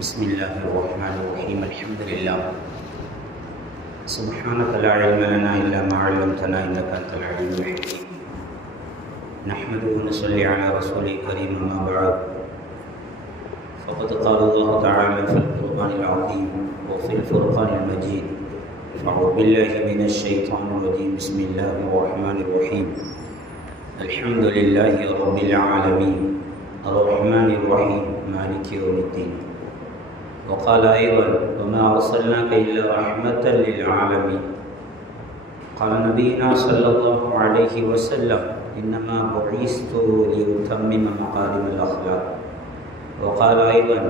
بسم الله الرحمن الرحيم الحمد لله. سبحانك لا علم لنا إلا ما علمتنا إنك أنت العليم الحكيم. نحمده ونصلي على رسوله الكريم أما بعد. فقد قال الله تعالى في القرآن العظيم وفي الفرقان المجيد أعوذ بالله من الشيطان الرجيم بسم الله الرحمن الرحيم. الحمد لله رب العالمين الرحمن الرحيم مالك يوم الدين. وقال أيضا وما أرسلناك إلا رحمة للعالمين. قال نبينا صلى الله عليه وسلم إنما بعثت لأتمم مقارب الأخلاق. وقال أيضا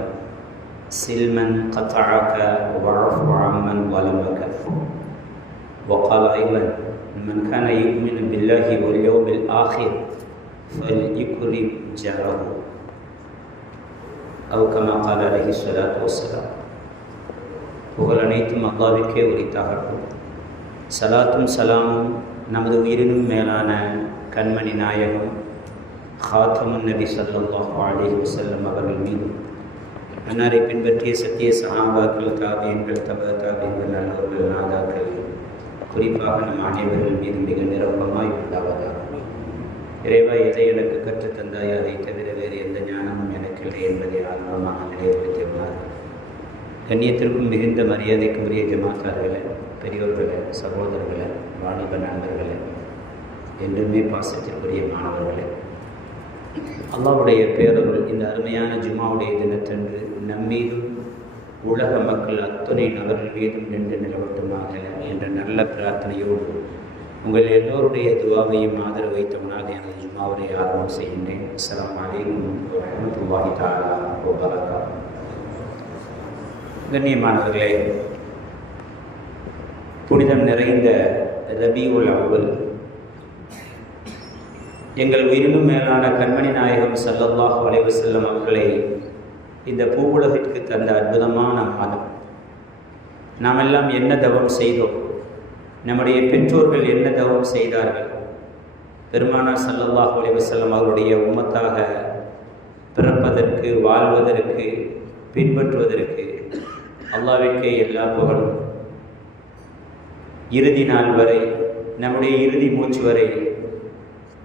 سل من قطعك واعف عمن ظلمك. وقال أيضا من كان يؤمن بالله واليوم الآخر فليكرم جاره. அவ் கமா கால அலஹி சலாத் வசலாம் புகழ் அனைத்தும் அல்லாவிற்கே உரித்தாகட்டும். சலாத்தும் சலாமும் நமது உயிரினும் மேலான கண்மணி நாயகம் ஹாத்தமுன் நபி சல்லாஹ் அலஹி வசல்லம் அவர்கள் மீது. அன்னாரை பின்பற்றிய சத்திய சகாபாக்கள் காவியங்கள் தப காவியங்கள் நல்லவர்கள் நாதாக்கள் குறிப்பாக நம் அனைவர்கள் மீது மிக நிரம்பமாய் உண்டாவதாக இறைவா எதை எனக்கு கற்றுத் கற்றுத்தந்தாய் அதை இருக்கிறது என்பதை ஆர்வமாக நினைவுபடுத்தியுள்ளார் கண்ணியத்திற்கும் மிகுந்த மரியாதைக்குரிய உரிய பெரியோர்களை சகோதரர்களை வாணிப நண்பர்களை என்றுமே பாசத்திற்குரிய மாணவர்களே. அல்லாவுடைய பேரருள் இந்த அருமையான ஜுமாவுடைய தினத்தன்று நம்மீதும் உலக மக்கள் அத்துணை நபர்கள் மீதும் நின்று நிலவட்டுமாக என்ற நல்ல பிரார்த்தனையோடு உங்கள் எல்லோருடைய துவாவையும் ஆதரவு வைத்தவனாக எனது ஜுமாவுரை ஆரம்பம் செய்கின்றேன். அஸ்லாம் வலைக்கும் கண்ணியமானவர்களே புனிதம் நிறைந்த ரபி அவ்வல். எங்கள் உயிரினும் மேலான கண்மணி நாயகம் சல்லல்லாஹ் வலைவசல்லம் அவர்களை இந்த பூவுலகிற்கு தந்த அற்புதமான மாதம். நாம் எல்லாம் என்ன தவம் செய்தோம்? நம்முடைய பெற்றோர்கள் என்ன தவம் செய்தார்கள்? பெருமானார் சல்லல்லாஹ் அலைவசல்லம் அவருடைய உம்மத்தாக பிறப்பதற்கு வாழ்வதற்கு பின்பற்றுவதற்கு அல்லாவிற்கே எல்லா புகழும். இறுதி நாள் வரை நம்முடைய இறுதி மூச்சு வரை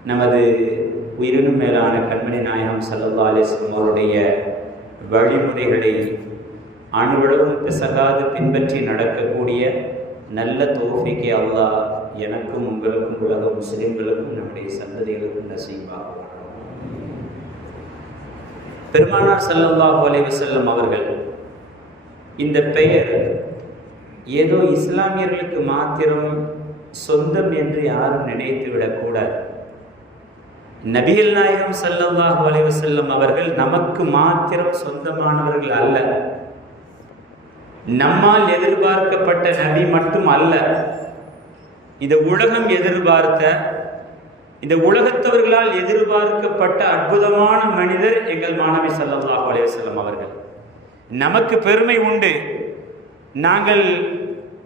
நமது உயிரினும் மேலான கண்மணி நாயகம் சல்லல்லா அலிஸ்லம் அவருடைய வழிமுறைகளை அணுவளவும் பிசகாது பின்பற்றி நடக்கக்கூடிய நல்ல தோஃபிக்கு அல்லாஹ் எனக்கும் உங்களுக்கும் உலக முஸ்லிம்களுக்கும் நம்முடைய சந்ததிகளுக்கும் நசீபாக பெருமானார் சல்லல்லாஹு அலைவசல்லம் அவர்கள் இந்த பெயர் ஏதோ இஸ்லாமியர்களுக்கு மாத்திரம் சொந்தம் என்று யாரும் நினைத்து விடக்கூடாது. நபிகள் நாயகம் சல்லல்லாஹு அலைவசல்லம் அவர்கள் நமக்கு மாத்திரம் சொந்தமானவர்கள் அல்ல. நம்மால் எதிர்பார்க்கப்பட்ட நபி மட்டும் அல்ல இந்த உலகம் எதிர்பார்த்த இந்த உலகத்தவர்களால் எதிர்பார்க்கப்பட்ட அற்புதமான மனிதர் எங்கள் மாணவி சல்லாஹ் அலைவசல்லம் அவர்கள். நமக்கு பெருமை உண்டு. நாங்கள்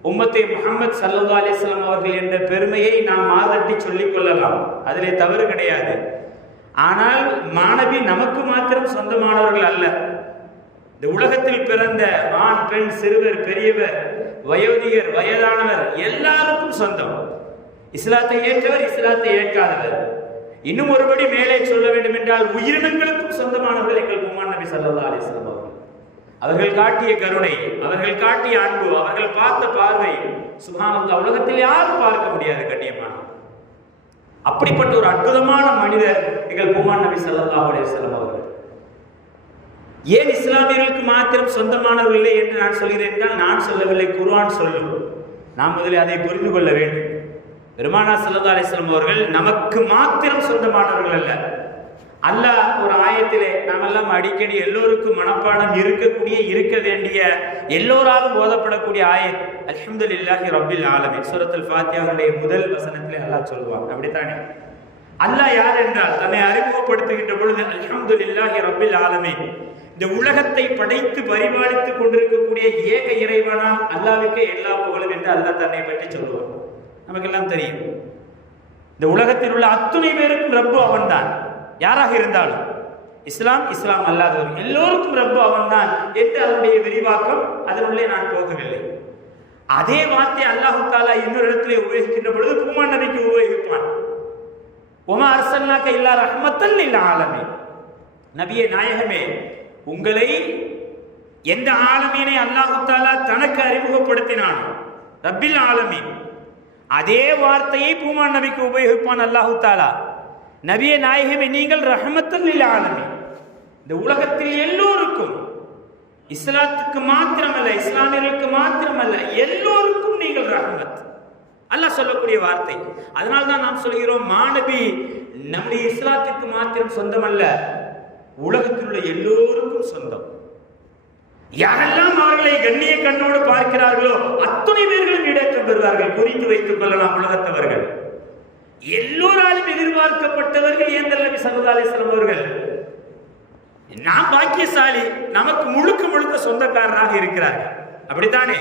உம்மத்தை முகமது சல்லா அலிஸ்லாம் அவர்கள் என்ற பெருமையை நாம் மாதட்டி சொல்லிக் கொள்ளலாம். அதிலே தவறு கிடையாது. ஆனால் மாணவி நமக்கு மாத்திரம் சொந்தமானவர்கள் அல்ல. இந்த உலகத்தில் பிறந்த ஆண் பெண் சிறுவர் பெரியவர் வயோதிகர் வயதானவர் எல்லாருக்கும் சொந்தம். இஸ்லாத்தை ஏற்றவர் இஸ்லாத்தை ஏற்காதவர். இன்னும் ஒருபடி மேலே சொல்ல வேண்டும் என்றால் உயிரினங்களுக்கும் சொந்தமானவர்கள் எங்கள் குமான் நபி சல்லா அலிஸ்லாம் அவர்கள். அவர்கள் காட்டிய கருணை அவர்கள் காட்டிய அன்பு அவர்கள் பார்த்த பார்வை சுகானந்த உலகத்தில் யாரும் பார்க்க முடியாது கண்ணியமான அப்படிப்பட்ட ஒரு அற்புதமான மனிதர் எங்கள் குமான் நபி சல்லா அலிஸ்லாம் அவர்கள். ஏன் இஸ்லாமியர்களுக்கு மாத்திரம் சொந்தமானவர்கள் இல்லை என்று நான் சொல்கிறேன் என்றால் நான் சொல்லவில்லை குர்ஆன் சொல்லும் நாம் முதலில் அதை புரிந்து கொள்ள வேண்டும். பெருமானா சல்லா அலிஸ்லாம் அவர்கள் நமக்கு மாத்திரம் சொந்தமானவர்கள் அல்ல. அல்லாஹ் ஒரு ஆயத்திலே நாமெல்லாம் அடிக்கடி எல்லோருக்கும் மனப்பாடம் இருக்கக்கூடிய இருக்க வேண்டிய எல்லோராலும் ஓதப்படக்கூடிய ஆயத் அல்ஹம்து இல்லாஹி ரபில் ஆலமின். சூரத்துல் ஃபாத்தியாவுடைய முதல் வசனத்திலே அல்லாஹ் சொல்லுவான். அப்படித்தானே? அல்லாஹ் யார் என்றால் தன்னை அறிமுகப்படுத்துகின்ற பொழுது அல்ஹம்து இல்லாஹி ரபில் ஆலமே இந்த உலகத்தை படைத்து பரிபாலித்துக் கொண்டிருக்கக்கூடிய ஏக இறைவனாம் அல்லாவுக்கே எல்லா புகழும் என்று அல்லாஹ் தன்னை பற்றி சொல்லுவான். நமக்கெல்லாம் தெரியும். இந்த உலகத்தில் உள்ள அத்துணை பேருக்கும் ரப்பு அவன்தான். யாராக இருந்தாலும். இஸ்லாம் இஸ்லாம் அல்லாதவர் எல்லோருக்கும் ரப்பு அவன்தான் என்று அதனுடைய விரிவாக்கம் அதனுள்ளே நான் போகவில்லை. அதே வார்த்தை அல்லாஹு தாலா இன்னொரு இடத்துல உபயோகிக்கின்ற பொழுது பூமான் நபிக்கு உபயோகிப்பான். உமா அரசன்னாக்க இல்லா ரஹ்மத்தன் இல்ல ஆலமே நபியே நாயகமே உங்களை எந்த ஆலமீனை அல்லாஹுத்தாலா தனக்கு அறிமுகப்படுத்தினானோ ரப்பில் ஆலமீன். அதே வார்த்தையை பூமான் நபிக்கு உபயோகிப்பான் அல்லாஹு தாலா நபிய நாயகமே நீங்கள் ரஹமத்தில் ஆலமி இந்த உலகத்தில் எல்லோருக்கும் இஸ்லாத்துக்கு மாத்திரமல்ல இஸ்லாமியர்களுக்கு மாத்திரமல்ல எல்லோருக்கும் நீங்கள் ரஹமத். அல்லாஹ் சொல்லக்கூடிய வார்த்தை. அதனால்தான் நாம் சொல்கிறோம் மாணவி நம்முடைய இஸ்லாத்திற்கு மாத்திரம் சொந்தமல்ல. உலகத்தில் உள்ள எல்லோருக்கும் சொந்தம். யாரெல்லாம் அவர்களை கண்ணிய கண்ணோடு பார்க்கிறார்களோ அத்துணை பேர்களும் இடேற்றம் பெறுவார்கள். குறித்து வைத்துக் கொள்ளலாம் உலகத்தவர்கள். எல்லோராலும் எதிர்பார்க்கப்பட்டவர்கள் ஏந்தல் நபி சல்லா அலிஸ்லாம் அவர்கள்? நாம் பாக்கியசாலி நமக்கு முழுக்க முழுக்க சொந்தக்காரராக இருக்கிறார்கள். அப்படித்தானே?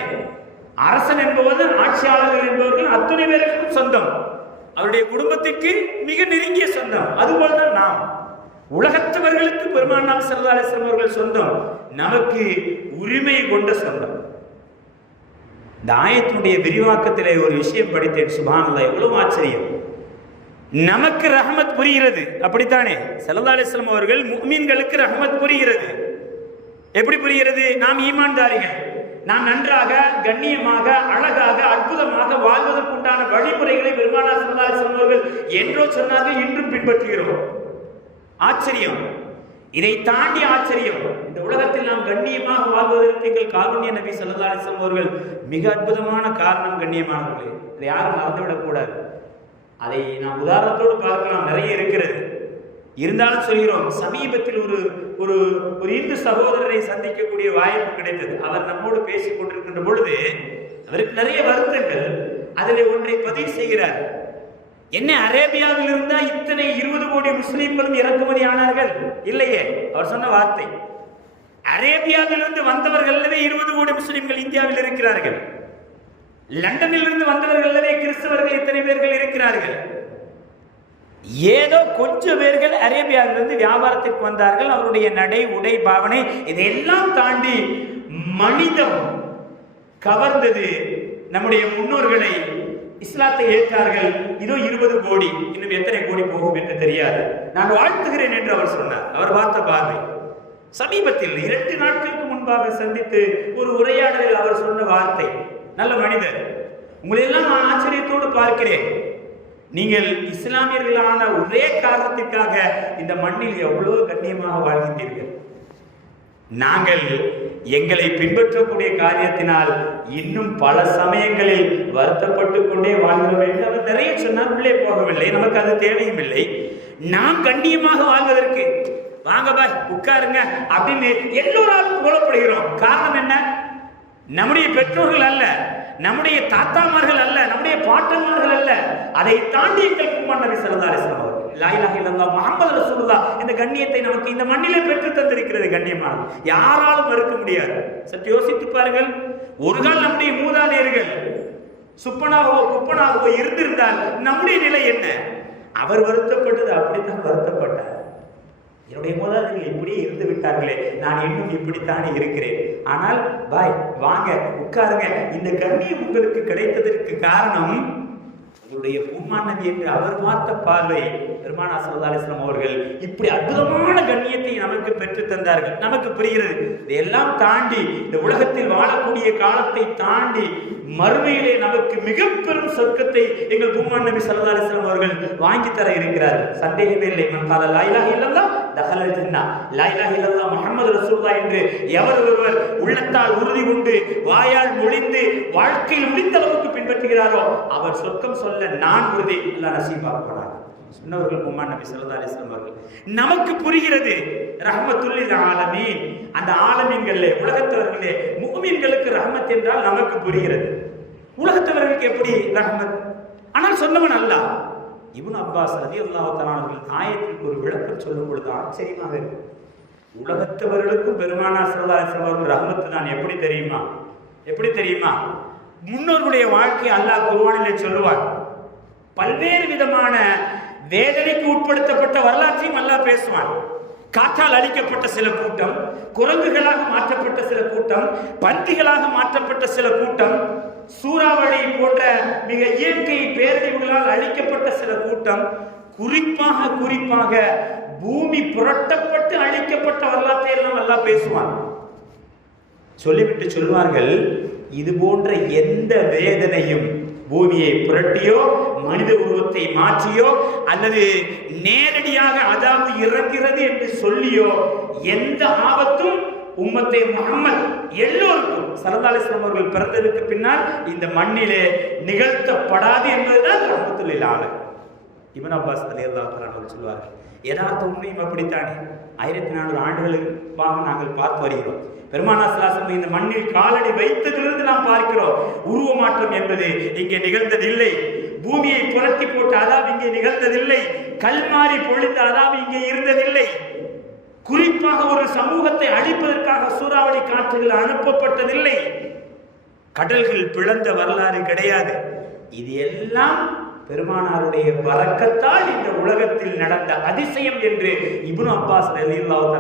அரசன் என்பவன் ஆட்சியாளர்கள் என்பவர்கள் அத்துணை பேருக்கும் சொந்தம். அவருடைய குடும்பத்திற்கு மிக நெருங்கிய சொந்தம். அதுபோல்தான் நாம். உலகத்தவர்களுக்கு பெருமானார் நாம் அவர்கள் சொந்தம். நமக்கு உரிமை கொண்ட சொந்தம். இந்த ஆயத்தினுடைய விரிவாக்கத்திலே ஒரு விஷயம் படித்தேன். சுபானல்லா எவ்வளவு ஆச்சரியம். நமக்கு ரஹமத் புரிகிறது. அப்படித்தானே? சல்லா அலிஸ்லாம் அவர்கள் முக்மீன்களுக்கு ரஹமத் புரிகிறது. எப்படி புரிகிறது? நாம் ஈமான்தாரிகள். நாம் நன்றாக கண்ணியமாக அழகாக அற்புதமாக வாழ்வதற்குண்டான வழிமுறைகளை பெருமானா சல்லா அவர்கள் என்றோ சொன்னார்கள் இன்றும் பின்பற்றுகிறோம். ஆச்சரியம். இதை தாண்டி ஆச்சரியம். இந்த உலகத்தில் நாம் கண்ணியமாக வாழ்வதற்கு எங்கள் காருண்ய நபி சல்லா அவர்கள் மிக அற்புதமான காரணம் கண்ணியமானவர்களே. இதை யாரும் மறந்துவிடக் கூடாது. அதை நாம் உதாரணத்தோடு பார்க்கலாம். நிறைய இருக்கிறது. இருந்தாலும் சொல்கிறோம் சமீபத்தில் ஒரு ஒரு ஒரு இந்து சகோதரரை சந்திக்கக்கூடிய வாய்ப்பு கிடைத்தது. அவர் நம்மோடு பேசிக் கொண்டிருக்கின்ற பொழுது அவருக்கு நிறைய வருத்தங்கள். அதில் ஒன்றை பதிவு செய்கிறார். என்ன அரேபியாவில் இருந்தா இத்தனை இருபது கோடி முஸ்லீம்களும் இறக்குமதி ஆனார்கள்? இல்லையே அவர் சொன்ன வார்த்தை. அரேபியாவிலிருந்து வந்தவர்கள்லவே இருபது கோடி முஸ்லீம்கள் இந்தியாவில் இருக்கிறார்கள். லண்டனில் இருந்து வந்தவர்களே கிறிஸ்தவர்கள் இத்தனை பேர்கள் இருக்கிறார்கள். ஏதோ கொஞ்சம் பேர்கள் அரேபியாவிலிருந்து வியாபாரத்திற்கு வந்தார்கள். அவருடைய நடை உடை பாவனை இதையெல்லாம் தாண்டி மனிதம் கவர்ந்தது நம்முடைய முன்னோர்களை இஸ்லாத்தை ஏற்றார்கள். இதோ இருபது கோடி இன்னும் எத்தனை கோடி போகும் என்று தெரியாது. நான் வாழ்த்துகிறேன் என்று அவர் சொன்னார். அவர் பார்த்த பார்வை. சமீபத்தில் இரண்டு நாட்களுக்கு முன்பாக சந்தித்து ஒரு உரையாடலில் அவர் சொன்ன வார்த்தை நல்ல மனிதர் உங்களை எல்லாம் நான் ஆச்சரியத்தோடு பார்க்கிறேன். நீங்கள் இஸ்லாமியர்களான ஒரே காரணத்திற்காக இந்த மண்ணில் எவ்வளவு கண்ணியமாக வாழ்கின்றீர்கள்? நாங்கள் எங்களை பின்பற்றக்கூடிய காரியத்தினால் இன்னும் பல சமயங்களில் வருத்தப்பட்டு கொண்டே வாழ்கிறோம் என்று அவர் நிறைய சொன்னார். உள்ளே போகவில்லை. நமக்கு அது தேவையும் இல்லை நாம் கண்ணியமாக வாழ்வதற்கு வாங்க பாய் உட்காருங்க அப்படின்னு எல்லோராலும் புகழப்படுகிறோம். காரணம் என்ன? நம்முடைய பெற்றோர்கள் அல்ல நம்முடைய தாத்தாமார்கள் அல்ல நம்முடைய பாட்டன்மார்கள் அல்ல. அதை தாண்டி எங்கள் குமார் நபி சல்லா அலிஸ்லாம் லாயிலாக இல்லல்லா முகமது ரசூலுல்லா இந்த கண்ணியத்தை நமக்கு இந்த மண்ணிலே பெற்று தந்திருக்கிறது கண்ணியமானது. யாராலும் மறுக்க முடியாது. சற்று யோசித்து பாருங்கள். ஒரு கால் நம்முடைய மூதாதையர்கள் சுப்பனாகவோ குப்பனாகவோ இருந்திருந்தால் நம்முடைய நிலை என்ன? அவர் வருத்தப்பட்டது அப்படித்தான் வருத்தப்பட்டார். என்னுடைய மூதாதையர்கள் இப்படியே இருந்து விட்டார்களே நான் இன்னும் இப்படித்தானே இருக்கிறேன். ஆனால் பாய் வாங்க உட்காருங்க. இந்த கண்ணியம் உங்களுக்கு கிடைத்ததற்கு காரணம் இவருடைய பூமான் நபி என்று அவர் பார்த்த பார்வை பெருமானா சல்லா அலிஸ்லாம் அவர்கள் இப்படி அற்புதமான கண்ணியத்தை நமக்கு பெற்று தந்தார்கள். நமக்கு புரிகிறது. இதையெல்லாம் தாண்டி இந்த உலகத்தில் வாழக்கூடிய காலத்தை தாண்டி மறுமையிலே நமக்கு மிக பெரும் சொர்க்கத்தை எங்கள் பூமான் நபி சல்லா அலிஸ்லாம் அவர்கள் வாங்கி தர இருக்கிறார் சந்தேகமே இல்லை. மன்கால லாயிலாக இல்லல்லா தஹலல் ஜன்னா. லாயிலாக இல்லல்லா முகமது ரசூல்லா என்று எவர் ஒருவர் உள்ளத்தால் உறுதி கொண்டு வாயால் மொழிந்து வாழ்க்கையில் முடிந்த அளவுக்கு பின்பற்றுகிறாரோ அவர் சொர்க்கம் சொல்ல நான் உறுதி அல்லா நசீபாக்கப்படார் சொன்னவர்கள் மும்மான் நபி சல்லா அலிஸ்லாம் அவர்கள். நமக்கு புரிகிறது ரஹமத்துல்லில் ஆலமீன். அந்த ஆலமீன்களே உலகத்தவர்களே முகமீன்களுக்கு ரஹமத் என்றால் நமக்கு புரிகிறது. உலகத்தவர்களுக்கு எப்படி ரஹமத்? ஆனால் சொன்னவன் அல்லாஹ். இவன் அப்பாஸ் ரதி அல்லாஹ் அவர்கள் ஆயத்திற்கு ஒரு விளக்கம் சொல்லும் பொழுது ஆச்சரியமாக இருக்கும். உலகத்தவர்களுக்கும் பெருமானா சல்லா அலிஸ்லாம் அவர்கள் ரஹமத்து தான் எப்படி தெரியுமா? எப்படி தெரியுமா? முன்னோர்களுடைய வாழ்க்கை அல்லாஹ் குருவானிலே சொல்லுவான் பல்வேறு விதமான வேதனைக்கு உட்படுத்தப்பட்ட வரலாற்றையும் அல்லாஹ் பேசுவான். காற்றால் அழிக்கப்பட்ட சில கூட்டம் குரங்குகளாக மாற்றப்பட்ட சில கூட்டம் பன்றிகளாக மாற்றப்பட்ட சில கூட்டம் சூறாவளி போன்ற மிக இயற்கை பேரழிவுகளால் அழிக்கப்பட்ட சில கூட்டம் குறிப்பாக குறிப்பாக பூமி புரட்டப்பட்டு அழிக்கப்பட்ட வரலாற்றை எல்லாம் எல்லாம் பேசுவான். சொல்லிவிட்டு சொல்வார்கள் இது போன்ற எந்த வேதனையும் பூமியை புரட்டியோ மனித உருவத்தை மாற்றியோ அல்லது நேரடியாக அதாவது இறக்கிறது என்று சொல்லியோ எந்த ஆபத்தும் உம்மத்தை முகமது எல்லோருக்கும் சரதாலிஸ்லாம் அவர்கள் பிறந்ததுக்கு பின்னால் இந்த மண்ணிலே நிகழ்த்தப்படாது என்பதுதான் ரஹமத்துல் இபன் அப்பாஸ் அலி சொல்வார்கள் யதார்த்த உண்மையும் அப்படித்தானே? ஆயிரத்தி நானூறு ஆண்டுகளுக்காக நாங்கள் பார்த்து வருகிறோம். பெருமானாசிராசம் இந்த மண்ணில் காலடி வைத்ததிலிருந்து நாம் பார்க்கிறோம். உருவ மாற்றம் என்பது இங்கே நிகழ்ந்ததில்லை. பூமியை புரட்டி போட்ட அதாவது இங்கே நிகழ்ந்ததில்லை. கல்மாரி பொழிந்த அதாவது இங்கே இருந்ததில்லை. குறிப்பாக ஒரு சமூகத்தை அழிப்பதற்காக சூறாவளி காற்றுகள் அனுப்பப்பட்டதில்லை. கடல்கள் பிளந்த வரலாறு கிடையாது. இது எல்லாம் பெருமானாருடைய வரக்கத்தால் இந்த உலகத்தில் நடந்த அதிசயம் என்று இபுன் அப்பாஸ்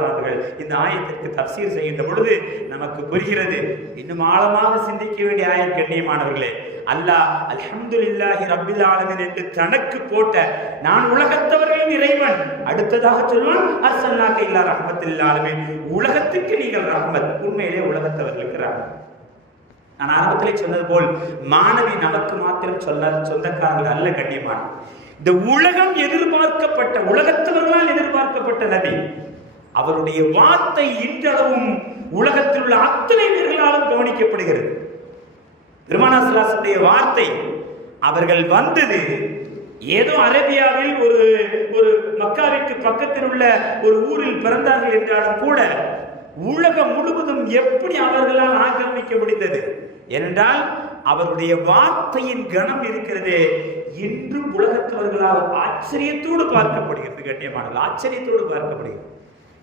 அவர்கள் இந்த ஆயத்திற்கு தப்சீர் செய்கின்ற பொழுது நமக்கு புரிகிறது. இன்னும் ஆழமாக சிந்திக்க வேண்டிய ஆயம் கண்ணியமானவர்களே அல்லாஹ் அல்ஹம்துலில்லாஹி ரப்பில் ஆலமின் என்று தனக்கு போட்ட நான் உலகத்தவர்களின் இறைவன் அடுத்ததாக சொல்வான் அர்சன்னாக்க இல்லா ரஹ்மத்தில் ஆலமீன். உலகத்துக்கு நீங்கள் ரஹமத் உண்மையிலே உலகத்தவர்களுக்கு ரஹ்மத். நான் ஆரம்பத்திலே சொன்னது போல் மாணவி நமக்கு மாத்திரம் சொல்ல சொந்தக்காரர்கள் அல்ல கண்ணியமான. இந்த உலகம் எதிர்பார்க்கப்பட்ட உலகத்தவர்களால் எதிர்பார்க்கப்பட்ட நபி அவருடைய வார்த்தை இன்றளவும் உலகத்தில் உள்ள அத்தனை பேர்களாலும் கவனிக்கப்படுகிறது. பெருமானாசுலாசனுடைய வார்த்தை அவர்கள் வந்தது ஏதோ அரேபியாவில் ஒரு ஒரு மக்காவிற்கு பக்கத்தில் உள்ள ஒரு ஊரில் பிறந்தார்கள் என்றாலும் கூட உலகம் முழுவதும் எப்படி அவர்களால் ஆக்கிரமிக்க முடிந்தது ஏனென்றால் அவருடைய வார்த்தையின் கணம் இருக்கிறது. இன்றும் உலகத்தவர்களால் ஆச்சரியத்தோடு பார்க்கப்படுகிறது கண்ணியமானது ஆச்சரியத்தோடு பார்க்கப்படுகிறது.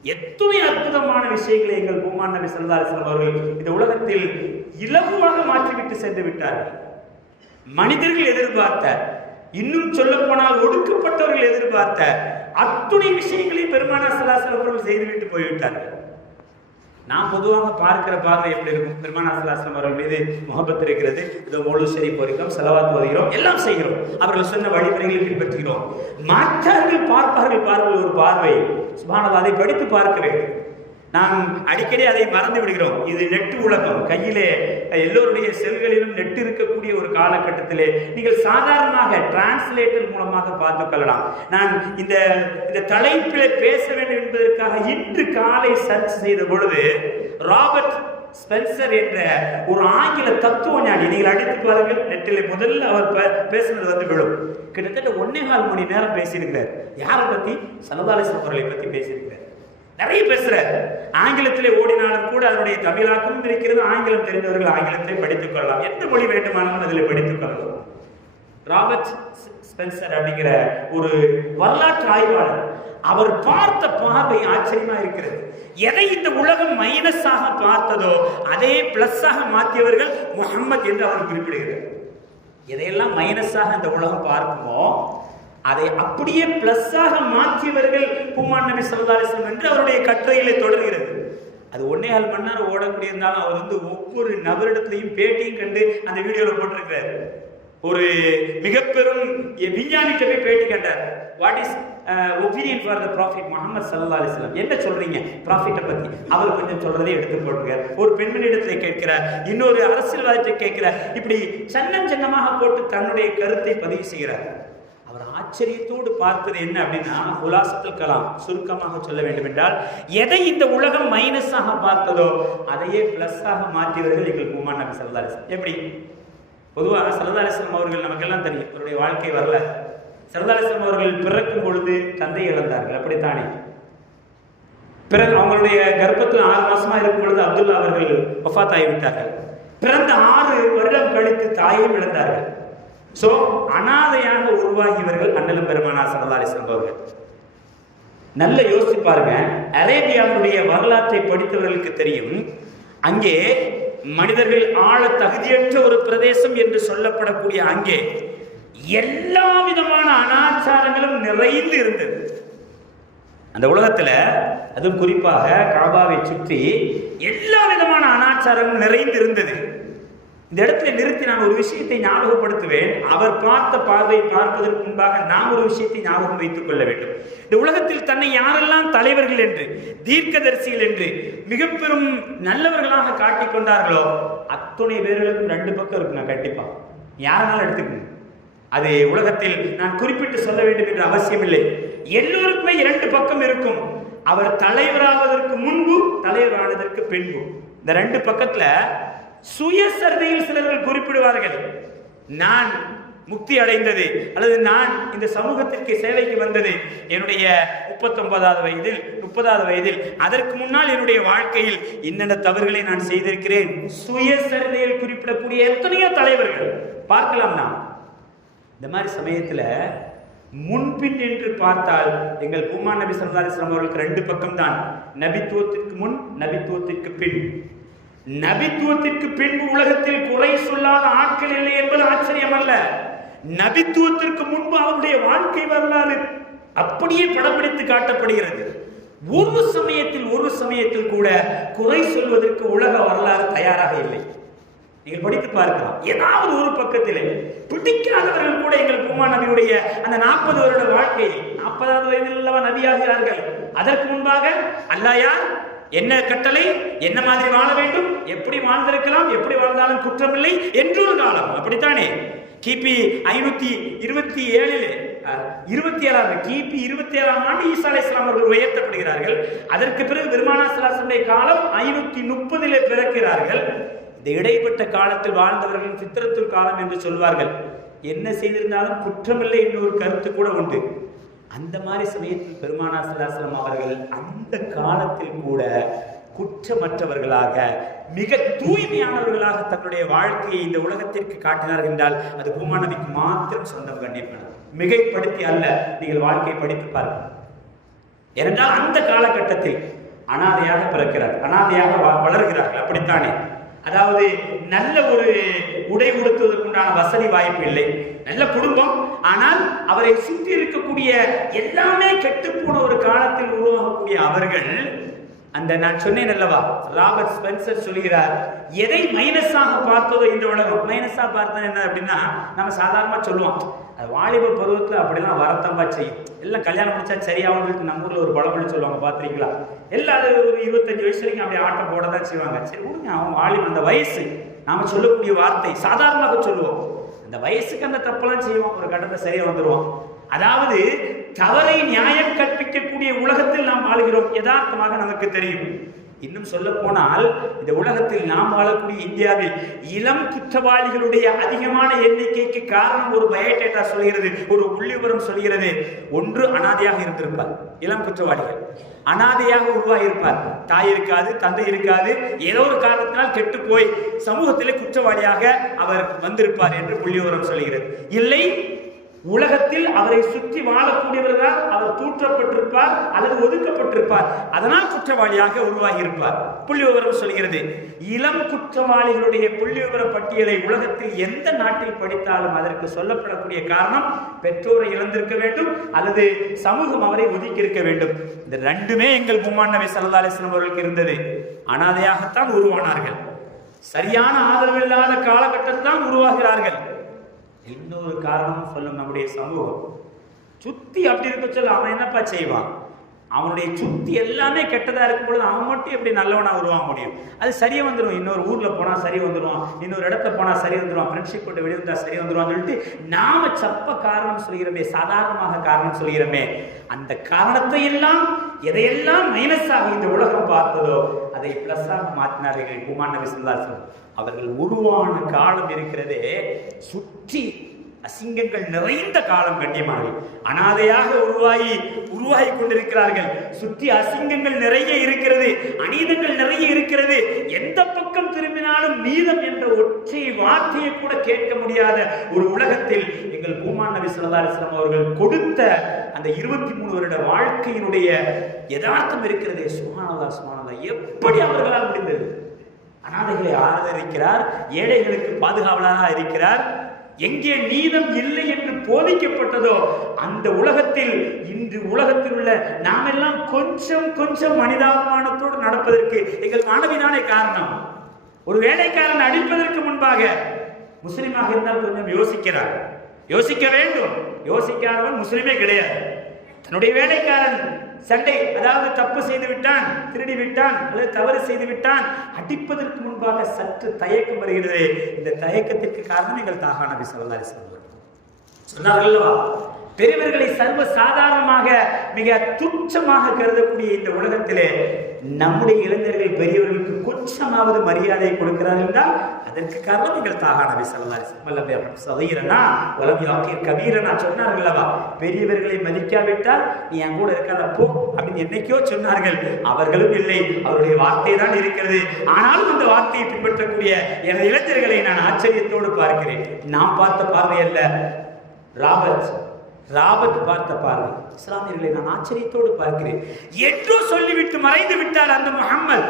எத்தனை அற்புதமான விஷயங்களை எங்கள் பூமான் நபி சல்லாஸ்லாம் அவர்கள் இந்த உலகத்தில் இலகுவாக மாற்றிவிட்டு சென்று விட்டார்கள் மனிதர்கள் எதிர்பார்த்த இன்னும் சொல்ல போனால் ஒடுக்கப்பட்டவர்கள் எதிர்பார்த்த அத்துணை விஷயங்களை பெருமானா சல்லாஸ்லாம் அவர்கள் செய்துவிட்டு போய்விட்டார்கள். நான் பொதுவாக பார்க்கிற பார்வை எப்படி இருக்கும்? பெருமானாசலாசனம் அவர்கள் மீது முகப்பத் இருக்கிறது. இதோ முழு சரி போரிக்கிறோம் செலவாத்து வருகிறோம் எல்லாம் செய்கிறோம். அவர்கள் சொன்ன வழிமுறைகளை பின்பற்றுகிறோம். மற்றவர்கள் பார்ப்பார்கள் பார்வை ஒரு பார்வை. சுபானதா அதை படித்து பார்க்க வேண்டும். நாம் அடிக்கடி அதை மறந்து விடுகிறோம். இது நெட்டு உலகம். கையிலே எல்லோருடைய செல்களிலும் நெட்டு இருக்கக்கூடிய ஒரு காலகட்டத்திலே நீங்கள் சாதாரணமாக டிரான்ஸ்லேட்டர் மூலமாக பார்த்து கொள்ளலாம். நான் இந்த இந்த தலைப்பில் பேச வேண்டும் என்பதற்காக இன்று காலை சர்ச் செய்த பொழுது ராபர்ட் ஸ்பென்சர் என்ற ஒரு ஆங்கில தத்துவ ஞானி நீங்கள் அடித்து பாருங்கள் நெட்டில் முதல்ல அவர் பேசுனது வந்து விழும். கிட்டத்தட்ட ஒன்னே கால் மணி நேரம் பேசியிருக்கிறார். யாரை பத்தி? சனதாலேசன் அவர்களை பத்தி பேசியிருக்கிறார். நிறைய பேசுறார் ஆங்கிலத்திலே ஓடினாலும் கூட அதனுடைய தமிழாக்கமும் இருக்கிறது. ஆங்கிலம் தெரிந்தவர்கள் ஆங்கிலத்தை படித்துக் கொள்ளலாம். எந்த மொழி வேண்டுமானாலும் அதில் படித்துக் கொள்ளலாம். ராபர்ட் ஸ்பென்சர் அப்படிங்கிற ஒரு வரலாற்று ஆய்வாளர் அவர் பார்த்த பார்வை ஆச்சரியமா இருக்கிறது. எதை இந்த உலகம் மைனஸாக பார்த்ததோ அதே பிளஸ்ஸாக மாற்றியவர்கள் முகம்மது என்று அவர் குறிப்பிடுகிறார். எதையெல்லாம் மைனஸாக இந்த உலகம் பார்க்குமோ அதை அப்படியே பிளஸ்ஸாக மாற்றியவர்கள் பூமான் நபி சல்லாஸ்லம் என்று அவருடைய கட்டுரையிலே தொடர்கிறது. அது ஒன்னே ஆள் மணி நேரம் ஓடக்கூடிய இருந்தாலும் அவர் வந்து ஒவ்வொரு நபரிடத்திலையும் பேட்டியும் கண்டு அந்த வீடியோவில் போட்டிருக்கிறார். ஒரு மிக பெரும் விஞ்ஞானிட்ட போய் பேட்டி கண்டார். What is opinion for the prophet Muhammad சல்லா அலிஸ்லாம் என்ன சொல்றீங்க ப்ராஃபிட்டை பத்தி? அவர் கொஞ்சம் சொல்றதே எடுத்து போட்டுருக்கார். ஒரு பெண்மணியிடத்தில் கேட்கிறார். இன்னொரு அரசியல்வாதத்தை கேட்கிறார். இப்படி சன்னம் சன்னமாக போட்டு தன்னுடைய கருத்தை பதிவு செய்கிறார். ஆச்சரியத்தோடு பார்ப்பது என்ன அப்படின்னா உலாசத்தில் கலாம் சுருக்கமாக சொல்ல வேண்டும் என்றால் எதை இந்த உலகம் மைனஸாக பார்த்ததோ அதையே பிளஸ்ஸாக மாற்றியவர்கள் எங்கள் பூமான் நபி சல்லாலிசம் எப்படி? பொதுவாக சரதாலிசம் அவர்கள் நமக்கெல்லாம் தெரியும் அவருடைய வாழ்க்கை வரல. சரதாலிசம் அவர்கள் பிறக்கும் பொழுது தந்தை இழந்தார்கள் அப்படித்தானே? பிறகு அவங்களுடைய கர்ப்பத்தில் ஆறு மாசமா இருக்கும் பொழுது அப்துல்லா அவர்கள் ஒஃபாத் ஆகிவிட்டார்கள் பிறந்த ஆறு வருடம் கழித்து தாயையும் இழந்தார்கள். சோ அனாதையாக உருவாகியவர்கள் அண்ணலும் பெருமானா சல்லா அலிஸ்லாம் அவர்கள். நல்ல யோசிச்சு பாருங்க. அரேபியாவுடைய வரலாற்றை படித்தவர்களுக்கு தெரியும். அங்கே மனிதர்கள் ஆழ தகுதியற்ற ஒரு பிரதேசம் என்று சொல்லப்படக்கூடிய அங்கே எல்லா விதமான அனாச்சாரங்களும் நிறைந்து இருந்தது. அந்த உலகத்துல அதுவும் குறிப்பாக காபாவை சுற்றி எல்லா விதமான அனாச்சாரமும் நிறைந்து இருந்தது. இந்த இடத்துல நிறுத்தி நான் ஒரு விஷயத்தை ஞாபகப்படுத்துவேன். அவர் பார்த்த பார்வை பார்ப்பதற்கு முன்பாக நாம் ஒரு விஷயத்தை ஞாபகம் வைத்துக் கொள்ள வேண்டும். இந்த உலகத்தில் தன்னை யாரெல்லாம் தலைவர்கள் என்று தீர்க்கதரிசிகள் என்று மிக பெரும் நல்லவர்களாக காட்டிக் கொண்டார்களோ அத்துணை பேர்களுக்கும் ரெண்டு பக்கம் இருக்குங்க கண்டிப்பா. யாருனாலும் எடுத்துக்கணும் அது உலகத்தில் நான் குறிப்பிட்டு சொல்ல வேண்டும் என்ற அவசியம் இல்லை எல்லோருக்குமே இரண்டு பக்கம் இருக்கும். அவர் தலைவராவதற்கு முன்பு தலைவரானதற்கு பின்பு. இந்த ரெண்டு பக்கத்துல சுயசரிதையில் சிலர்கள் குறிப்பிடுவார்கள். நான் முக்தி அடைந்தது அல்லது நான் இந்த சமூகத்திற்கு சேவைக்கு வந்தது. என்னுடைய முப்பத்தொன்பதாவது வயதில் முப்பதாவது வயதில் அதற்கு முன்னால் என்னுடைய வாழ்க்கையில் என்னென்ன தவறுகளை நான் செய்திருக்கிறேன்? சுயசரிதையில் குறிப்பிடக்கூடிய எத்தனையோ தலைவர்கள். பார்க்கலாம் நாம். இந்த மாதிரி சமயத்தில் முன்பின் என்று பார்த்தால் எங்கள் பூமா நபி சல்லா அவர்களுக்கு ரெண்டு பக்கம் தான் நபித்துவத்திற்கு முன் நபித்துவத்திற்கு பின். நபித்துவத்திற்கு பின்பு உலகத்தில் குறை சொல்லாத ஆட்கள் இல்லை என்பது ஆச்சரியம் அல்ல நபித்துவத்திற்கு முன்பு அவருடைய வாழ்க்கை வரலாறு அப்படியே படம்பிடித்து காட்டப்படுகிறது. ஒரு சமயத்தில் ஒரு சமயத்தில் கூட குறை சொல்வதற்கு உலக வரலாறு தயாராக இல்லை. நீங்கள் படித்து பார்க்கலாம். ஏதாவது ஒரு பக்கத்திலே பிடிக்காதவர்கள் கூட எங்கள் பூமா நபியுடைய அந்த நாற்பது வருட வாழ்க்கையை நாற்பதாவது வயதில் அல்லவா நபியாகிறார்கள். அதற்கு முன்பாக அல்லா யார்? என்ன கட்டளை? என்ன மாதிரி வாழ வேண்டும்? எப்படி வாழ்ந்திருக்கலாம்? எப்படி வாழ்ந்தாலும் குற்றமில்லை? என்றொரு காலம். அப்படித்தானே? கிபி ஐநூத்தி இருபத்தி ஏழிலே அஹ், இருபத்தி ஏழாம் கிபி இருபத்தி ஏழாம் ஆண்டு ஈசா அலை அவர்கள் உயர்த்தப்படுகிறார்கள். அதற்கு பிறகு பெருமானா சலாசனுடைய காலம் ஐநூத்தி முப்பதிலே பிறக்கிறார்கள். இந்த இடைப்பட்ட காலத்தில் வாழ்ந்தவர்கள் சித்திரத்துள் காலம் என்று சொல்வார்கள். என்ன செய்திருந்தாலும் குற்றமில்லை என்ற ஒரு கருத்து கூட உண்டு. அந்த மாதிரி சமயத்தில் பெருமானா சிலாசலம் அவர்கள் அந்த காலத்தில் கூட குற்றமற்றவர்களாக மிக தூய்மையானவர்களாக தன்னுடைய வாழ்க்கையை இந்த உலகத்திற்கு காட்டினார்கள் என்றால் அது பூமானவிக்கு மாத்திரம் சொந்தம் கண்டிப்பான மிகைப்படுத்தி அல்ல நீங்கள் வாழ்க்கையை படித்து பாருங்கள் ஏனென்றால் அந்த காலகட்டத்தில் அனாதையாக பிறக்கிறார் அனாதையாக வ- வளர்கிறார்கள் அப்படித்தானே? அதாவது நல்ல ஒரு உடை உடுத்துவதற்குண்டான வசதி வாய்ப்பு இல்லை. நல்ல குடும்பம் ஆனால் அவரை சுற்றி இருக்கக்கூடிய எல்லாமே கெட்டுப்போன ஒரு காலத்தில் உருவாகக்கூடிய அவர்கள் அந்த நான் சொன்னேன் அல்லவா? ராபர்ட் ஸ்பென்சர் சொல்கிறார் எதை மைனஸாக பார்த்ததோ இந்த உலகம்? மைனஸாக பார்த்தது என்ன அப்படின்னா நம்ம சாதாரணமாக சொல்லுவோம் அது வாலிப பருவத்தில் அப்படிலாம் வரத்தம்பா செய்யும். எல்லாம் கல்யாணம் முடிச்சா சரியாகும் நம்ம ஊரில் ஒரு பழமொழி சொல்லுவாங்க பார்த்துருக்கீங்களா எல்லாம் அது ஒரு இருபத்தஞ்சு வயசு வரைக்கும் அப்படியே ஆட்டம் போட தான் செய்வாங்க. சரி விடுங்க அவன் வாலிபன் அந்த வயசு. நாம சொல்லக்கூடிய வார்த்தை சாதாரணமாக சொல்லுவோம். அந்த வயசுக்கு அந்த தப்பெல்லாம் செய்வோம் ஒரு கட்டத்தை சரியாக வந்துடுவோம் அதாவது தவறை நியாயம் கற்பிக்கக்கூடிய உலகத்தில் நாம் வாழ்கிறோம். யதார்த்தமாக நமக்கு தெரியும். இன்னும் சொல்ல போனால் இந்த உலகத்தில் நாம் வாழக்கூடிய இந்தியாவில் இளம் குற்றவாளிகளுடைய அதிகமான எண்ணிக்கைக்கு காரணம் ஒரு பயோடேட்டா சொல்கிறது ஒரு புள்ளிவிவரம் சொல்கிறது. ஒன்று அனாதையாக இருந்திருப்பார் இளம் குற்றவாளிகள். அனாதையாக உருவாகியிருப்பார். தாய் இருக்காது தந்தை இருக்காது ஏதோ ஒரு காரணத்தினால் கெட்டு போய் சமூகத்திலே குற்றவாளியாக அவர் வந்திருப்பார் என்று புள்ளிவரம் சொல்கிறது. இல்லை உலகத்தில் அவரை சுற்றி வாழக்கூடியவர்களால் அவர் தூற்றப்பட்டிருப்பார் அல்லது ஒதுக்கப்பட்டிருப்பார். அதனால் குற்றவாளியாக உருவாகி இருப்பார் புள்ளி விவரம் சொல்கிறது இளம் குற்றவாளிகளுடைய புள்ளி விவர பட்டியலை உலகத்தில் எந்த நாட்டில் படித்தாலும் அதற்கு சொல்லப்படக்கூடிய காரணம் பெற்றோரை இழந்திருக்க வேண்டும் அல்லது சமூகம் அவரை ஒதுக்கி இருக்க வேண்டும். இந்த ரெண்டுமே எங்கள் மும்மான் நபி சல்லா அலிஸ்லாம் அவர்களுக்கு இருந்தது. அனாதையாகத்தான் உருவானார்கள். சரியான ஆதரவில்லாத காலகட்டத்தில் தான் உருவாகிறார்கள். இன்னொரு காரணமும் சொல்லும் நம்முடைய சமூகம். சுத்தி அப்படி இருக்க சொல்ல அவன் என்னப்பா செய்வான்? அவனுடைய சுத்தி எல்லாமே கெட்டதா இருக்கும் பொழுது அவன் மட்டும் எப்படி நல்லவனா உருவாக முடியும்? அது சரியா வந்துடும் இன்னொரு ஊர்ல போனா சரி வந்துருவான் இன்னொரு இடத்துல போனா சரி வந்துருவான் ஃப்ரெண்ட்ஷிப் போட்டு வெளியிருந்தா சரி வந்துருவான் சொல்லிட்டு நாம சப்ப காரணம் சொல்கிறோமே. சாதாரணமாக காரணம் சொல்கிறோமே. அந்த காரணத்தை எல்லாம் எதையெல்லாம் மைனஸாக இந்த உலகம் பார்த்ததோ அதை பிளஸ்ஸாக மாற்றினார்கள். குமார் நபி சொல்லாசன் அவர்கள் உருவான காலம் இருக்கிறதே சுற்றி அசிங்கங்கள் நிறைந்த காலம் கண்ணியமானது அனாதையாக உருவாகி உருவாகி கொண்டிருக்கிறார்கள். சுற்றி அசிங்கங்கள் நிறைய இருக்கிறது அநீதங்கள் நிறைய இருக்கிறது. எந்த பக்கம் திரும்பினாலும் நீதம் என்ற ஒற்றை வார்த்தையை கூட கேட்க முடியாத ஒரு உலகத்தில் எங்கள் பூமான் நபி ஸல்லல்லாஹு அவர்கள் கொடுத்த அந்த இருபத்தி மூணு வருட வாழ்க்கையினுடைய யதார்த்தம் இருக்கிறதே. சுமானதா சுமானதா எப்படி அவர்களால் முடிந்தது? அனாதைகளை ஆதரிக்கிறார் ஏழைகளுக்கு பாதுகாவலாக இருக்கிறார். எங்கே நீதம் இல்லை என்று போதிக்கப்பட்டதோ அந்த உலகத்தில் இன்று உலகத்தில் உள்ள நாம் எல்லாம் கொஞ்சம் கொஞ்சம் மனிதாபிமானத்தோடு நடப்பதற்கு எங்கள் மாணவிதானே காரணம். ஒரு வேலைக்காரன் அடிப்பதற்கு முன்பாக முஸ்லீமாக இருந்தால் கொஞ்சம் யோசிக்கிறார். யோசிக்க வேண்டும். யோசிக்காதவன் முஸ்லீமே கிடையாது. தன்னுடைய வேலைக்காரன் சண்டை அதாவது தப்பு செய்து விட்டான் திருடி விட்டான் அல்லது தவறு செய்து விட்டான் அடிப்பதற்கு முன்பாக சற்று தயக்கம் வருகிறது. இந்த தயக்கத்திற்கு காரணம் எங்கள் தாகா நபி ஸல்லல்லாஹு சொன்னார்கள் பெரியவர்களை சர்வ சாதாரணமாக மிக துச்சமாக கருதக்கூடிய இந்த உலகத்திலே நம்முடைய இளைஞர்கள் பெரியவர்களுக்கு கொஞ்சமாவது மரியாதை கொடுக்கிறார்கள் என்றால் அதற்கு காரணம் எங்கள் தாகா நபி ஸல்லல்லாஹு அலைஹி வஸல்லம் வல்லம் கபீரனா சொன்னார்கள் அல்லவா பெரியவர்களை மதிக்காவிட்டால் நீ என் கூட இருக்காத போ அப்படின்னு என்னைக்கோ சொன்னார்கள். அவர்களும் இல்லை அவருடைய வார்த்தை தான் இருக்கிறது. ஆனாலும் அந்த வார்த்தையை பின்பற்றக்கூடிய எனது இளைஞர்களை நான் ஆச்சரியத்தோடு பார்க்கிறேன். நான் பார்த்த பார்வை அல்ல ராபர்ட் ராபர்ட் பார்த்த பார்வை. இஸ்லாமியர்களை நான் ஆச்சரியத்தோடு பார்க்கிறேன். என்றோ சொல்லிவிட்டு மறைந்து விட்டார் அந்த முகம்மது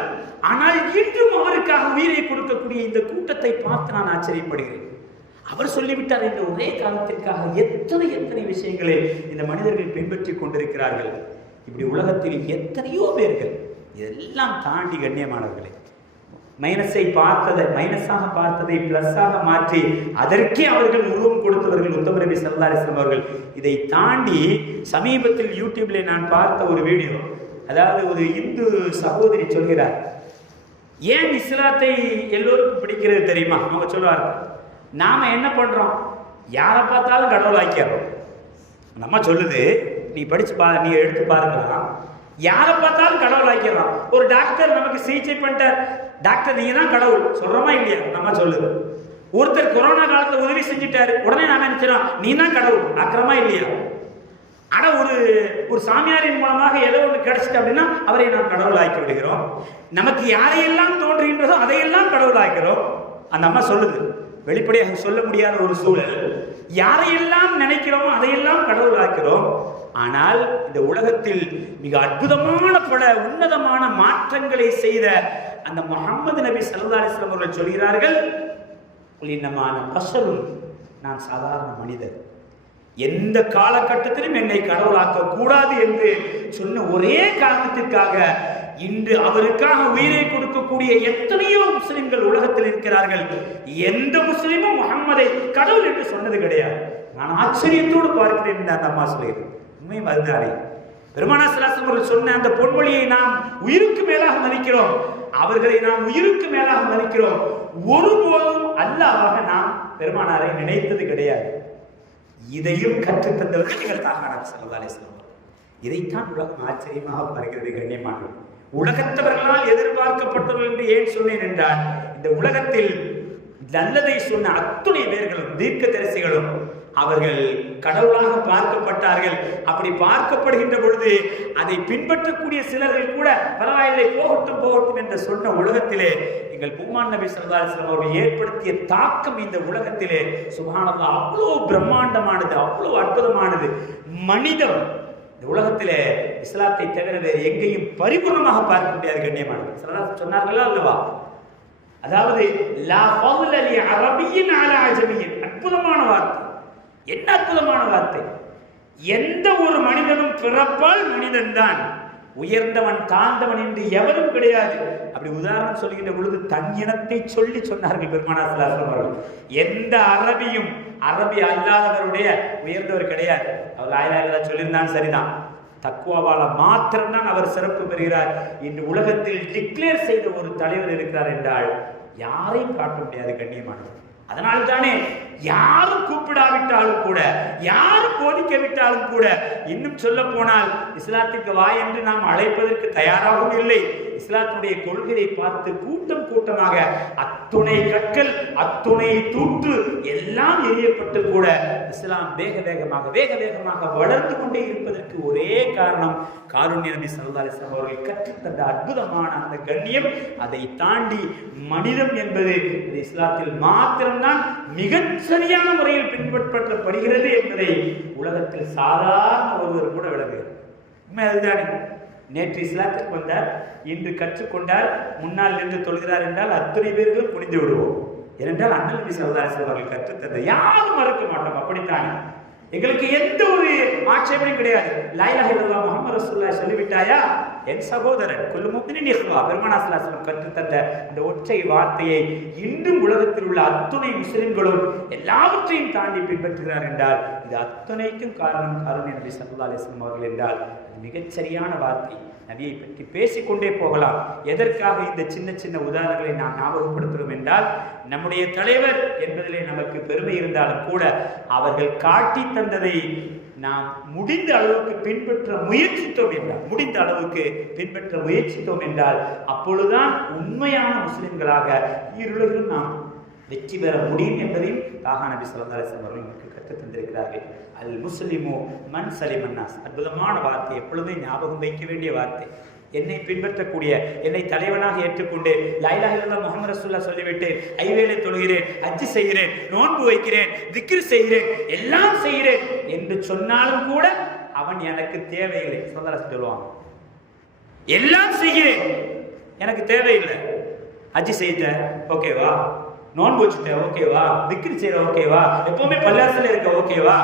ஆனால் இன்றும் அவருக்காக உயிரை கொடுக்கக்கூடிய இந்த கூட்டத்தை பார்த்து நான் ஆச்சரியப்படுகிறேன். அவர் சொல்லிவிட்டார் என்ற ஒரே காரணத்திற்காக எத்தனை எத்தனை விஷயங்களை இந்த மனிதர்கள் பின்பற்றி கொண்டிருக்கிறார்கள்? இப்படி உலகத்தில் எத்தனையோ பேர்கள் இதெல்லாம் தாண்டி கண்ணியமானவர்களே. மைனஸை பார்த்ததை மைனஸாக பார்த்ததை பிளஸ்ஸாக மாற்றி அதற்கே அவர்கள் உருவம் கொடுத்தவர்கள் உத்தம நபி அவர்கள். இதை தாண்டி சமீபத்தில் யூடியூப்ல நான் பார்த்த ஒரு வீடியோ அதாவது ஒரு இந்து சகோதரி சொல்கிறார் ஏன் இஸ்லாத்தை எல்லோருக்கும் பிடிக்கிறது தெரியுமா? அவங்க சொல்லுவார் நாம என்ன பண்றோம்? யாரை பார்த்தாலும் கடவுள் ஆக்கிறோம் நம்ம சொல்லுது நீ படிச்சு பா நீ எடுத்து பாருங்களா யாரை பார்த்தாலும் கடவுள் ஆக்கிடுறான் ஒரு டாக்டர் நமக்கு சிகிச்சை பண்ணிட்டார். டாக்டர் நீங்க தான் கடவுள். சொல்றோமா இல்லையா? நம்ம சொல்லுது. ஒருத்தர் கொரோனா காலத்தில் உதவி செஞ்சுட்டாரு. உடனே நாம நினைச்சிடறோம் நீ தான் கடவுள். அக்கிரமா இல்லையா? ஆனா ஒரு ஒரு சாமியாரின் மூலமாக ஏதோ ஒன்று கிடைச்சிட்டு அப்படின்னா அவரை நாம் கடவுள் ஆக்கி விடுகிறோம். நமக்கு யாரையெல்லாம் தோன்றுகின்றதோ அதையெல்லாம் கடவுள் ஆக்கிறோம் அந்த அம்மா சொல்லுது. வெளிப்படையாக சொல்ல முடியாத ஒரு சூழல். யாரையெல்லாம் நினைக்கிறோமோ அதையெல்லாம் கடவுள் ஆக்கிறோம். ஆனால் இந்த உலகத்தில் மிக அற்புதமான பல உன்னதமான மாற்றங்களை செய்த அந்த முகமது நபி ஸல்லல்லாஹு அவர்கள் சொல்கிறார்கள் இன்னமான பசரும் நான் சாதாரண மனிதர் எந்த காலகட்டத்திலும் என்னை கடவுளாக்க கூடாது என்று சொன்ன ஒரே காரணத்திற்காக இன்று அவருக்காக உயிரை கொடுக்கக்கூடிய எத்தனையோ முஸ்லிம்கள் உலகத்தில் இருக்கிறார்கள். எந்த முஸ்லிமும் முகம்மதை கடவுள் என்று சொன்னது கிடையாது. நான் ஆச்சரியத்தோடு பார்க்கிறேன் அந்த அம்மா சொல்லியது உண்மை அதுதானே பெருமானா சிலாசம் அவர்கள் சொன்ன அந்த பொன்மொழியை நாம் உயிருக்கு மேலாக மதிக்கிறோம். அவர்களை நாம் உயிருக்கு மேலாக மதிக்கிறோம். ஒருபோதும் அல்லாவாக நாம் பெருமானாரை நினைத்தது கிடையாது. இதையும் கற்றுத்தந்தவர்கள் நிகழ்த்தாக தாகானார் சல்லா இதைத்தான் உலகம் ஆச்சரியமாக பார்க்கிறது கண்ணியமானது உலகத்தவர்களால் எதிர்பார்க்கப்பட்டவர்கள் என்று ஏன் சொன்னேன் என்றால் இந்த உலகத்தில் நல்லதை சொன்ன அத்துணை பேர்களும் தீர்க்க தரிசிகளும் அவர்கள் கடவுளாக பார்க்கப்பட்டார்கள். அப்படி பார்க்கப்படுகின்ற பொழுது அதை பின்பற்றக்கூடிய சிலர்கள் கூட பரவாயில்லை போகட்டும் போகட்டும் என்று சொன்ன உலகத்திலே எங்கள் பூமான் நபி ஸல்லல்லாஹு அவர்கள் ஏற்படுத்திய தாக்கம் இந்த உலகத்திலே சுபஹானல்லாஹ் அவ்வளோ பிரம்மாண்டமானது அவ்வளோ அற்புதமானது. மனிதம் உலகத்திலே இஸ்லாத்தை தவிர வேறு எங்கேயும் பரிபூர்ணமாக பார்க்க முடியாது கண்ணியமானது. சிலர் சொன்னார்களா அல்லவா? அதாவது லா ஃபضل அரபியின் அலா அஜமியின். அற்புதமான வார்த்தை. என்ன அற்புதமான வார்த்தை? எந்த ஒரு மனிதனும் பிறப்பால் மனிதன்தான். உயர்ந்தவன் தாழ்ந்தவன் என்று எவரும் கிடையாது. அப்படி உதாரணம் சொல்கின்ற பொழுது தன் இனத்தை சொல்லி சொன்னார்கள் பெருமானா ஸல்லல்லாஹு அவர்கள். எந்த அரபியும் அரபி அல்லாதவருடைய உயர்ந்தவர் கிடையாது. அவர் ஆயிரம் சொல்லியிருந்தான் சரிதான். தக்குவாவால மாத்திரம்தான் அவர் சிறப்பு பெறுகிறார் இன்று உலகத்தில் டிக்ளேர் செய்த ஒரு தலைவர் இருக்கிறார் என்றால் யாரையும் காட்ட முடியாது கண்ணியமானவர். அதனால் தானே யாரும் கூப்பிடாவிட்டாலும் கூட யாரும் போதிக்க விட்டாலும் கூட இன்னும் சொல்ல போனால் இஸ்லாத்துக்கு வா என்று நாம் அழைப்பதற்கு தயாராகவும் இல்லை. இஸ்லாத்துடைய கொள்கையை பார்த்து கூட்டம் கூட்டமாக அத்துணை கற்கள் அத்துணை தூற்று எல்லாம் எரியப்பட்டு கூட இஸ்லாம் வேக வேகமாக வேக வேகமாக வளர்ந்து கொண்டே இருப்பதற்கு ஒரே காரணம் காருண்ய நபி ஸல்லல்லாஹு அலைஹி அவர்கள் கற்றுத்தந்த அற்புதமான அந்த கண்ணியம். அதை தாண்டி மனிதம் என்பது இஸ்லாத்தில் மாத்திரம் மாத்திரம்தான் மிகச் சரியான முறையில் பின்பற்றப்படுகிறது என்பதை உலகத்தில் சாதாரண ஒருவர் கூட விளங்குகிறது உண்மை அதுதானே நேற்று இஸ்லாத்திற்கு வந்தார் இன்று கற்றுக்கொண்டார் முன்னால் நின்று தொழுகிறார் என்றால் அத்தனை பேர்களும் புரிந்து விடுவோம். ஏனென்றால் அண்ணல் நபி சல்லாஸ்லம் அவர்கள் கற்றுத்தந்த யாரும் மறக்க மாட்டோம் அப்படித்தானே? எங்களுக்கு எந்த ஒரு ஆட்சேபனையும் கிடையாது. லாயிலா இல்லா முகமது ரசூல்லா சொல்லிவிட்டாயா? என் சகோதரன் குல்லு முக்மினின் இஹ்வா பெருமானா தந்த அந்த ஒற்றை வார்த்தையை இன்றும் உலகத்தில் உள்ள அத்துணை முஸ்லிம்களும் எல்லாவற்றையும் தாண்டி பின்பற்றுகிறார் என்றால் இது அத்துணைக்கும் காரணம் காரணம் என்று சல்லா அலிஸ்லாம் அவர்கள் என்றால் மிகச்சரியான வார்த்தை. நபியை பற்றி பேசிக்கொண்டே போகலாம். எதற்காக இந்த சின்ன சின்ன உதாரணங்களை நாம் ஞாபகப்படுத்துகிறோம் என்றால் நம்முடைய தலைவர் என்பதிலே நமக்கு பெருமை இருந்தாலும் கூட அவர்கள் காட்டி தந்ததை நாம் முடிந்த அளவுக்கு பின்பற்ற முயற்சித்தோம் என்றால் முடிந்த அளவுக்கு பின்பற்ற முயற்சித்தோம் என்றால் அப்பொழுதுதான் உண்மையான முஸ்லிம்களாக இருளிலும் நாம் வெற்றி பெற முடியும் என்பதையும் தாகா நபி சொல்லா அலிஸ்லாம் அவர்கள் எங்களுக்கு கற்றுத் தந்திருக்கிறார்கள். அல் முஸ்லிமோ மண் சலிமன்னாஸ் அற்புதமான வார்த்தை எப்பொழுதுமே ஞாபகம் வைக்க வேண்டிய வார்த்தை. என்னை பின்பற்றக்கூடிய என்னை தலைவனாக ஏற்றுக்கொண்டு லைலா இல்லா முகமது ரசூல்லா சொல்லிவிட்டு ஐவேலை தொழுகிறேன் அஜி செய்கிறேன் நோன்பு வைக்கிறேன் திக்ரு செய்கிறேன் எல்லாம் செய்கிறேன் என்று சொன்னாலும் கூட அவன் எனக்கு தேவையில்லை. சொல்லல சொல்லுவான் எல்லாம் செய்கிறேன் எனக்கு தேவையில்லை. அஜி செய்த ஓகேவா? நோன்பு வச்சுட்டேன் ஓகேவா? திக்ரு செய்யற ஓகேவா? எப்பவுமே பல்லாசல இருக்க ஓகேவா?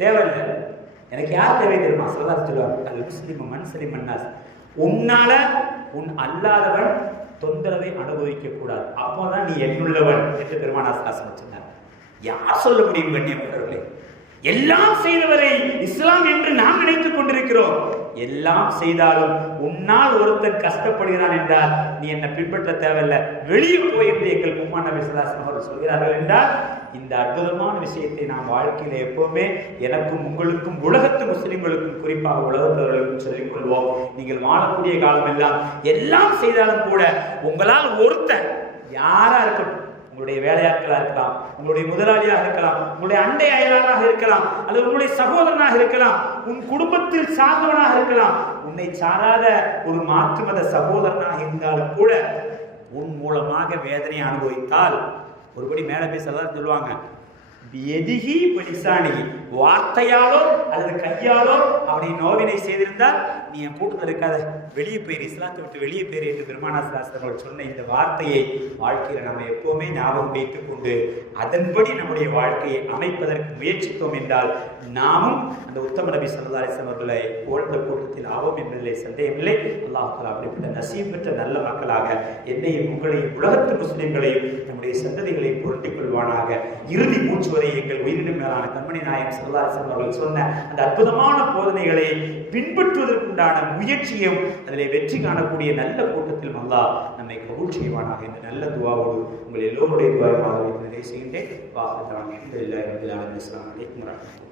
தேவையில்லை. எனக்கு யார் தேவை தெரியுமா? சொல்லா சொல்லுவாங்க. அல் முஸ்லிம் மன்சலி மன்னாஸ் உன்னால உன் அல்லாதவன் தொந்தரவை அனுபவிக்க கூடாது அப்போதான் நீ என்னுள்ளவன் என்று பெருமானாசாசனம் வச்சிருந்தார் யார் சொல்ல முடியும் கண்ணியப்பட்டவர்களே எல்லாம் செய்தவரை இஸ்லாம் என்று நாம் நினைத்துக் கொண்டிருக்கிறோம். எல்லாம் செய்தாலும் உன்னால் ஒருத்தன் கஷ்டப்படுகிறான் என்றால் நீ என்னை பின்பற்ற தேவையில்லை. வெளியே போய் என்று எங்கள் கும்மான விசுவாசம் அவர்கள் சொல்கிறார்கள் என்றால் இந்த அற்புதமான விஷயத்தை நாம் வாழ்க்கையில் எப்பவுமே எனக்கும் உங்களுக்கும் உலகத்து முஸ்லிம்களுக்கும் குறிப்பாக உலகத்தவர்களுக்கும் சொல்லிக் கொள்வோம். நீங்கள் வாழக்கூடிய காலமெல்லாம் எல்லாம் செய்தாலும் கூட உங்களால் ஒருத்தன் யாரா இருக்கட்டும் உங்களுடைய வேலையாட்களாக இருக்கலாம் உங்களுடைய முதலாளியாக இருக்கலாம் உங்களுடைய அண்டை அயலாளாக இருக்கலாம் அல்லது உங்களுடைய சகோதரனாக இருக்கலாம் உன் குடும்பத்தில் சார்ந்தவனாக இருக்கலாம் உன்னை சாராத ஒரு மாற்று மத சகோதரனாக இருந்தாலும் கூட உன் மூலமாக வேதனை அனுபவித்தால் ஒருபடி மேலே பேசலாம் சொல்லுவாங்க எதிகி பலிசானி வார்த்தையாலோ அல்லது கையாலோ அவனை நோவினை செய்திருந்தால் நீ என் கூட்டத்தில் இருக்காத. வெளியே போயிரு. இஸ்லாத்தை விட்டு வெளியே போயிரு என்று பெருமானாசாஸ்திரங்கள் சொன்ன இந்த வார்த்தையை வாழ்க்கையில் நம்ம எப்போவுமே ஞாபகம் வைத்து கொண்டு அதன்படி நம்முடைய வாழ்க்கையை அமைப்பதற்கு முயற்சித்தோம் என்றால் நாமும் அந்த உத்தம நபி சல்லா அவர்களை போழ்ந்த கூட்டத்தில் ஆவோம் என்பதிலே சந்தேகமில்லை. அல்லாஹ் அப்படிப்பட்ட நசீம் பெற்ற நல்ல மக்களாக என்னையும் உங்களையும் உலகத்து முஸ்லிம்களையும் நம்முடைய சந்ததிகளையும் புரட்டிக் கொள்வானாக. இறுதி மூச்சு வரை எங்கள் உயிரினும் மேலான கண்மணி நாயகம் சல்லா அவர்கள் சொன்ன அந்த அற்புதமான போதனைகளை பின்பற்றுவதற்குண்டான முயற்சியும் அதில் வெற்றி காணக்கூடிய நல்ல கூட்டத்தில் அல்லா நம்மை கபூல் செய்வானாக என்ற நல்ல துவாவோடு உங்கள் எல்லோருடைய துவாயமாக வைத்து நிறைய செய்கின்றேன் வாசல் தான் இஸ்லாம் அலைக்கும் வரமத்துல்லாஹி